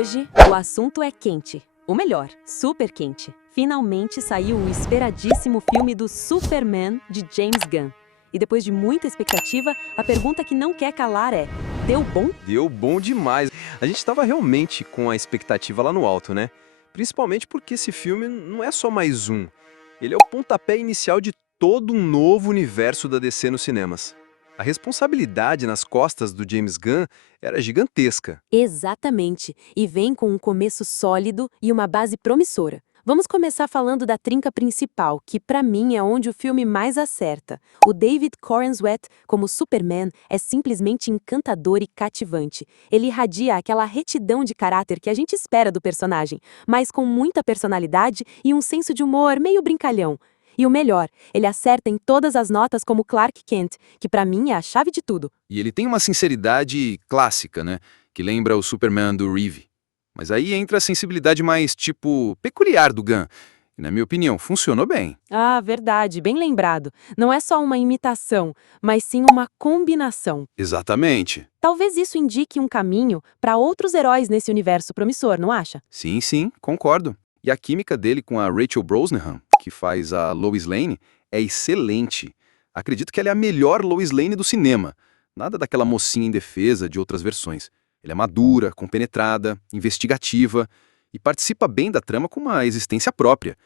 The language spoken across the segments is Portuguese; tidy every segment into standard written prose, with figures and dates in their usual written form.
Hoje, o assunto é quente. Ou melhor, super quente. Finalmente saiu o esperadíssimo filme do Superman, de James Gunn. E depois de muita expectativa, a pergunta que não quer calar é: deu bom? Deu bom demais. A gente estava realmente com a expectativa lá no alto, né? Principalmente porque esse filme não é só mais um. Ele é o pontapé inicial de todo um novo universo da DC nos cinemas. A responsabilidade nas costas do James Gunn era gigantesca. Exatamente. E vem com um começo sólido e uma base promissora. Vamos começar falando da trinca principal, que pra mim é onde o filme mais acerta. O David Corenswet, como Superman, é simplesmente encantador e cativante. Ele irradia aquela retidão de caráter que a gente espera do personagem, mas com muita personalidade e um senso de humor meio brincalhão. E o melhor, ele acerta em todas as notas como Clark Kent, que pra mim é a chave de tudo. E ele tem uma sinceridade clássica, né? Que lembra o Superman do Reeve. Mas aí entra a sensibilidade mais, tipo, peculiar do Gunn. E, na minha opinião, funcionou bem. Ah, verdade, bem lembrado. Não é só uma imitação, mas sim uma combinação. Exatamente. Talvez isso indique um caminho para outros heróis nesse universo promissor, não acha? Sim, sim, concordo. E a química dele com a Rachel Brosnahan, que faz a Lois Lane, é excelente. Acredito que ela é a melhor Lois Lane do cinema. Nada daquela mocinha indefesa de outras versões. Ela é madura, compenetrada, investigativa e participa bem da trama com uma existência própria.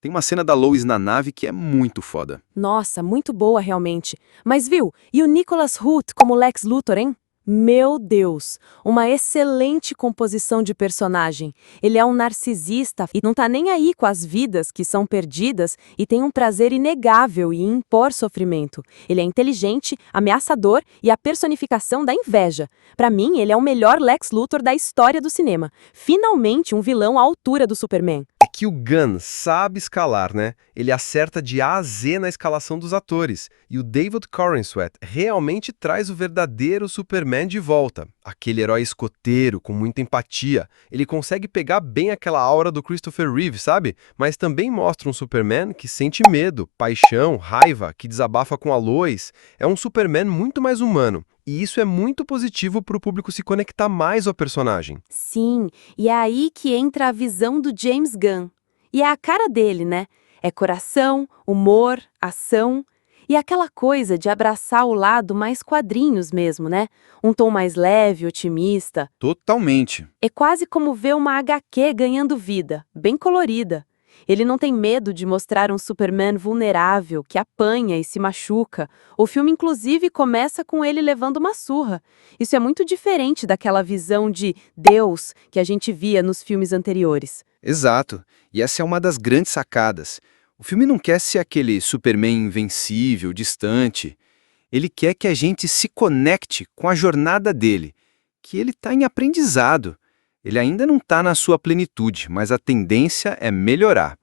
Tem uma cena da Lois na nave que é muito foda. Nossa, muito boa realmente. Mas viu, e o Nicholas Hoult como Lex Luthor, hein? Meu Deus, uma excelente composição de personagem. Ele é um narcisista e não tá nem aí com as vidas que são perdidas e tem um prazer inegável em impor sofrimento. Ele é inteligente, ameaçador e a personificação da inveja. Pra mim, ele é o melhor Lex Luthor da história do cinema. Finalmente um vilão à altura do Superman. É que o Gunn sabe escalar, né? Ele acerta de A a Z na escalação dos atores. E o David Corenswet realmente traz o verdadeiro Superman de volta. Aquele herói escoteiro, com muita empatia. Ele consegue pegar bem aquela aura do Christopher Reeve, sabe? Mas também mostra um Superman que sente medo, paixão, raiva, que desabafa com a Lois. É um Superman muito mais humano. E isso é muito positivo para o público se conectar mais ao personagem. Sim, e é aí que entra a visão do James Gunn. E é a cara dele, né? É coração, humor, ação e aquela coisa de abraçar o lado mais quadrinhos mesmo, né? Um tom mais leve, otimista. Totalmente. É quase como ver uma HQ ganhando vida, bem colorida. Ele não tem medo de mostrar um Superman vulnerável, que apanha e se machuca. O filme, inclusive, começa com ele levando uma surra. Isso é muito diferente daquela visão de Deus que a gente via nos filmes anteriores. Exato. E essa é uma das grandes sacadas. O filme não quer ser aquele Superman invencível, distante. Ele quer que a gente se conecte com a jornada dele, que ele está em aprendizado. Ele ainda não está na sua plenitude, mas a tendência é melhorar.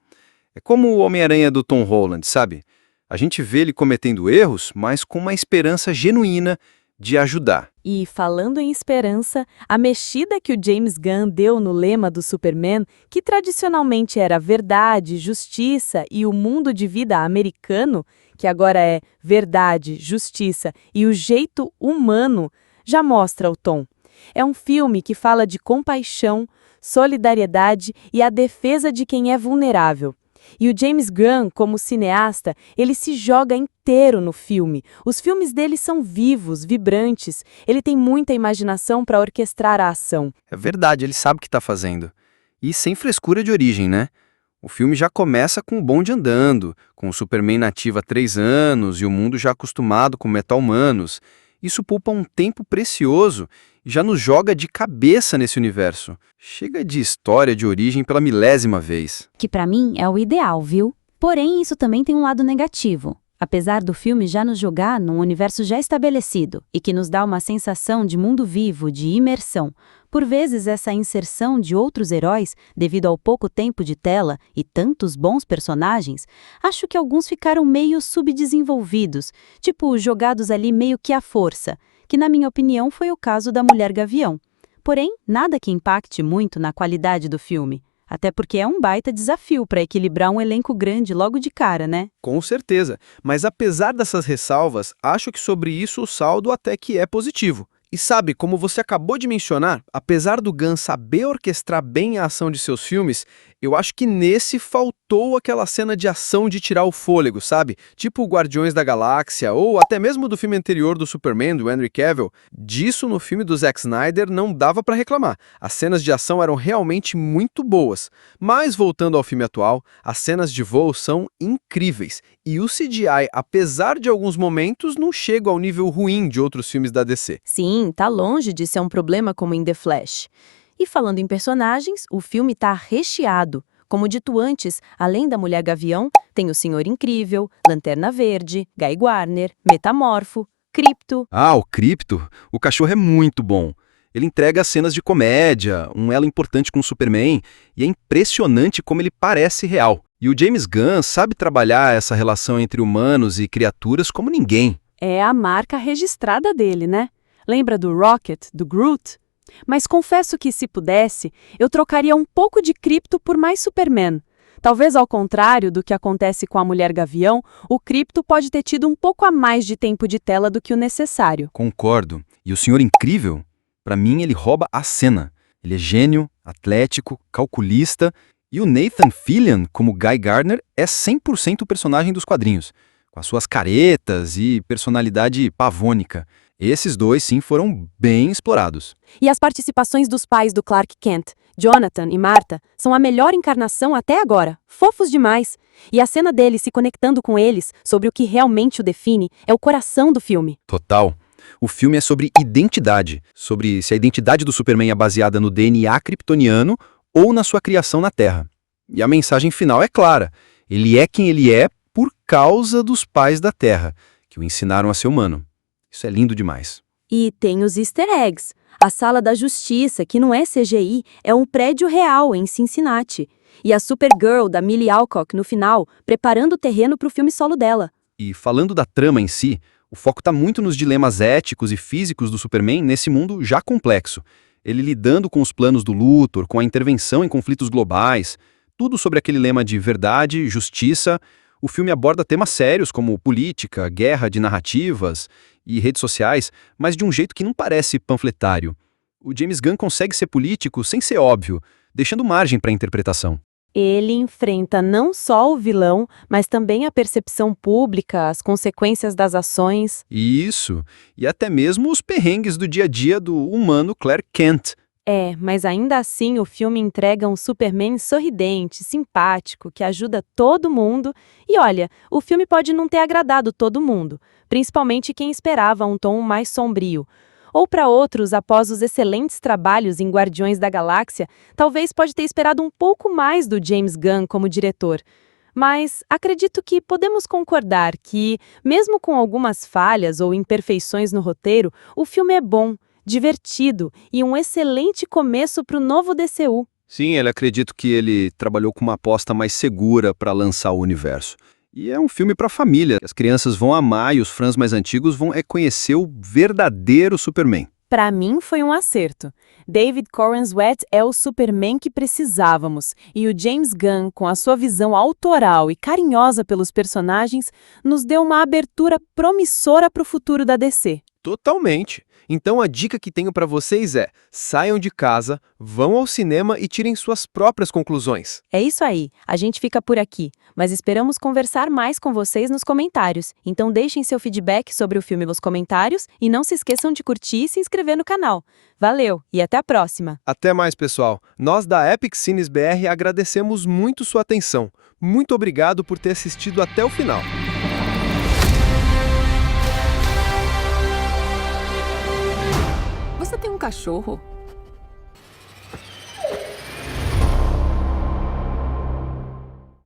É como o Homem-Aranha do Tom Holland, sabe? A gente vê ele cometendo erros, mas com uma esperança genuína de ajudar. E, falando em esperança, a mexida que o James Gunn deu no lema do Superman, que tradicionalmente era verdade, justiça e o mundo de vida americano, que agora é verdade, justiça e o jeito humano, já mostra o tom. É um filme que fala de compaixão, solidariedade e a defesa de quem é vulnerável. E o James Gunn, como cineasta, ele se joga inteiro no filme. Os filmes dele são vivos, vibrantes. Ele tem muita imaginação para orquestrar a ação. É verdade, ele sabe o que está fazendo. E sem frescura de origem, né? O filme já começa com o bonde andando, com o Superman nativo há 3 anos e o mundo já acostumado com meta-humanos. Isso poupa um tempo precioso e já nos joga de cabeça nesse universo. Chega de história de origem pela milésima vez. Que pra mim é o ideal, viu? Porém, isso também tem um lado negativo. Apesar do filme já nos jogar num universo já estabelecido e que nos dá uma sensação de mundo vivo, de imersão, por vezes essa inserção de outros heróis, devido ao pouco tempo de tela e tantos bons personagens, acho que alguns ficaram meio subdesenvolvidos, tipo jogados ali meio que à força, que na minha opinião foi o caso da Mulher Gavião. Porém, nada que impacte muito na qualidade do filme. Até porque é um baita desafio para equilibrar um elenco grande logo de cara, né? Com certeza, mas apesar dessas ressalvas, acho que sobre isso o saldo até que é positivo. E sabe, como você acabou de mencionar, apesar do Gunn saber orquestrar bem a ação de seus filmes, eu acho que nesse faltou aquela cena de ação de tirar o fôlego, sabe? Tipo Guardiões da Galáxia, ou até mesmo do filme anterior do Superman, do Henry Cavill. Disso no filme do Zack Snyder não dava pra reclamar. As cenas de ação eram realmente muito boas. Mas voltando ao filme atual, as cenas de voo são incríveis. E o CGI, apesar de alguns momentos, não chega ao nível ruim de outros filmes da DC. Sim, tá longe de ser um problema como em The Flash. E falando em personagens, o filme tá recheado. Como dito antes, além da Mulher Gavião, tem o Senhor Incrível, Lanterna Verde, Guy Gardner, Metamorfo, Krypto. Ah, o Krypto. O cachorro é muito bom. Ele entrega cenas de comédia, um elo importante com o Superman, e é impressionante como ele parece real. E o James Gunn sabe trabalhar essa relação entre humanos e criaturas como ninguém. É a marca registrada dele, né? Lembra do Rocket, do Groot? Mas confesso que, se pudesse, eu trocaria um pouco de Krypto por mais Superman. Talvez ao contrário do que acontece com a Mulher Gavião, o Krypto pode ter tido um pouco a mais de tempo de tela do que o necessário. Concordo. E o Senhor Incrível, pra mim, ele rouba a cena. Ele é gênio, atlético, calculista, e o Nathan Fillion, como Guy Gardner, é 100% o personagem dos quadrinhos, com as suas caretas e personalidade pavônica. Esses dois, sim, foram bem explorados. E as participações dos pais do Clark Kent, Jonathan e Martha, são a melhor encarnação até agora. Fofos demais. E a cena dele se conectando com eles sobre o que realmente o define é o coração do filme. Total. O filme é sobre identidade, sobre se a identidade do Superman é baseada no DNA kryptoniano ou na sua criação na Terra. E a mensagem final é clara. Ele é quem ele é por causa dos pais da Terra, que o ensinaram a ser humano. Isso é lindo demais. E tem os easter eggs. A Sala da Justiça, que não é CGI, é um prédio real em Cincinnati. E a Supergirl, da Millie Alcock, no final, preparando o terreno para o filme solo dela. E falando da trama em si, o foco está muito nos dilemas éticos e físicos do Superman nesse mundo já complexo. Ele lidando com os planos do Luthor, com a intervenção em conflitos globais, tudo sobre aquele lema de verdade, justiça. O filme aborda temas sérios como política, guerra de narrativas e redes sociais, mas de um jeito que não parece panfletário. O James Gunn consegue ser político sem ser óbvio, deixando margem para a interpretação. Ele enfrenta não só o vilão, mas também a percepção pública, as consequências das ações. Isso, e até mesmo os perrengues do dia a dia do humano Clark Kent. Mas ainda assim o filme entrega um Superman sorridente, simpático, que ajuda todo mundo. E olha, o filme pode não ter agradado todo mundo, principalmente quem esperava um tom mais sombrio. Ou para outros, após os excelentes trabalhos em Guardiões da Galáxia, talvez pode ter esperado um pouco mais do James Gunn como diretor. Mas acredito que podemos concordar que, mesmo com algumas falhas ou imperfeições no roteiro, o filme é bom, divertido e um excelente começo para o novo DCU. Sim, acredito que ele trabalhou com uma aposta mais segura para lançar o universo. E é um filme para a família. As crianças vão amar e os fãs mais antigos vão conhecer o verdadeiro Superman. Para mim foi um acerto. David Corenswet é o Superman que precisávamos, e o James Gunn, com a sua visão autoral e carinhosa pelos personagens, nos deu uma abertura promissora para o futuro da DC. Totalmente. Então a dica que tenho para vocês é: saiam de casa, vão ao cinema e tirem suas próprias conclusões. É isso aí, a gente fica por aqui, mas esperamos conversar mais com vocês nos comentários. Então deixem seu feedback sobre o filme nos comentários e não se esqueçam de curtir e se inscrever no canal. Valeu e até a próxima! Até mais, pessoal. Nós da Epic Cines BR agradecemos muito sua atenção. Muito obrigado por ter assistido até o final. Você tem um cachorro?